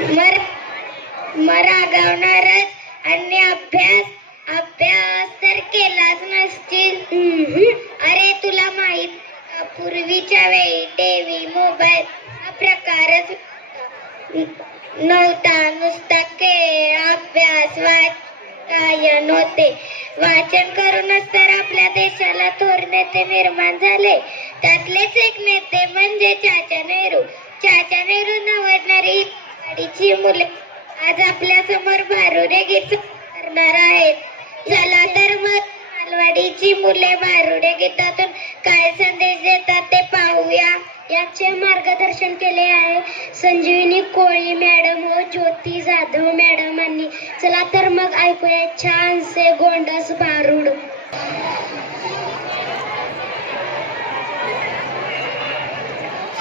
मर मग रागावणारच आणि अभ्यास अभ्यास तर केलाच नसतील. अरे तुला माहीत पूर्वीच्या वेळी टीव्ही मोबाईल हा प्रकारच नव्हता. नुसता खेळ अभ्यास वाचन होते. वाचन करूनच तर आपल्या देशाला थोर नेते निर्माण झाले. त्यातलेच एक नेते म्हणजे मुले आज आपल्यासमोर भारुडे गीत करणार आहेत. चला तर मग मालवाडीची मुले भारुडे गीतातून काय संदेश देतात ते पाहूया. याचे मार्गदर्शन केले आहे संजीवनी कोळी मॅडम व ज्योती जाधव मॅडमांनी. चला तर मग ऐकूया छानसे गोंडस भारुड.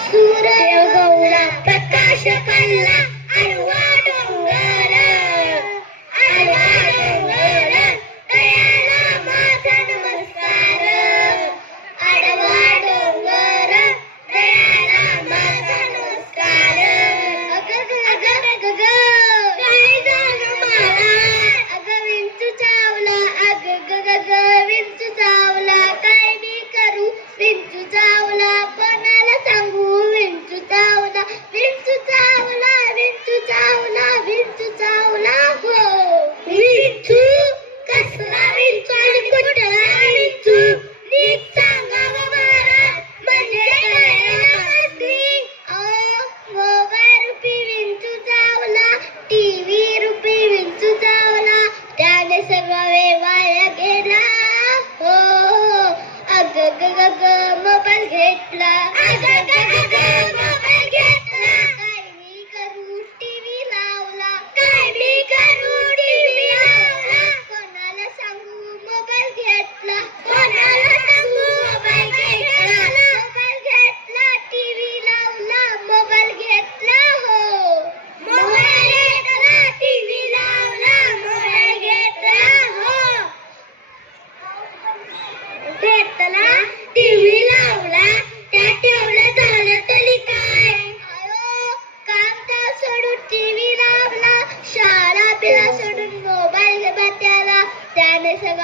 सूर्य गौळा प्रकाश पडला त्याने वाया गेला. हो अग ग ग ग मोबाईल घेतला.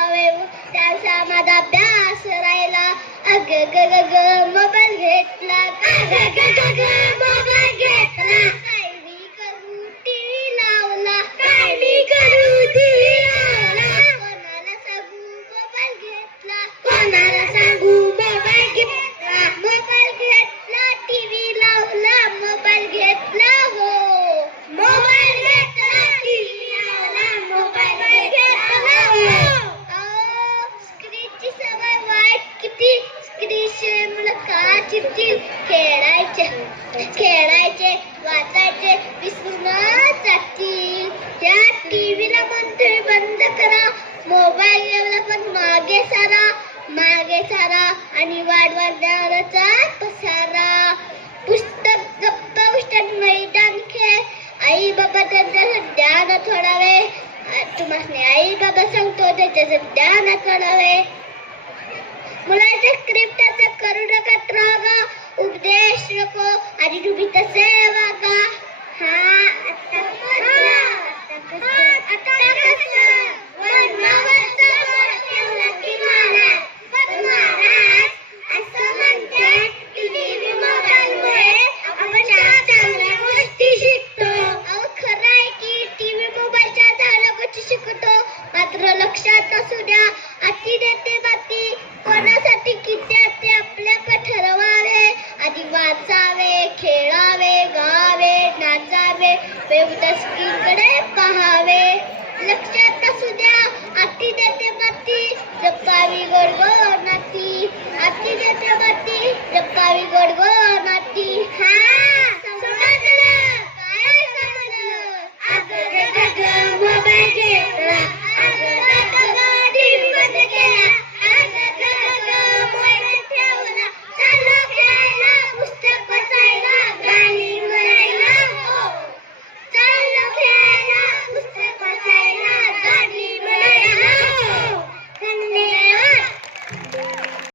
त्याने त्याचा माझा अभ्यास राहिला. अग ग ग ग मोबाईल घेतला. ग ग ग मोबाईल घेतला. खेळायचे वाचायचे विसरून जातील या टीव्हीला तुम्ही बंद करा मोबाईल पण मागे सारा मागे सारा आणि वाढवार द्यावरचा पसारा पुस्तक गप्प पुस्तक मैदान खेळ. आई बाबा त्यांचं ध्यान थोडा वेळ तुम्हाला आई बाबा सांगतो त्याच्याचं ध्यान थोडावे थोडा वेळ मुलाच्या स्क्रिप्टाचा करू नका नाचावे विविध स्क्रीनकडे पाहावे. लक्षात असू द्या आती देते माती जपावी गोडगो नाती. आती देते माती जपावी गोडगो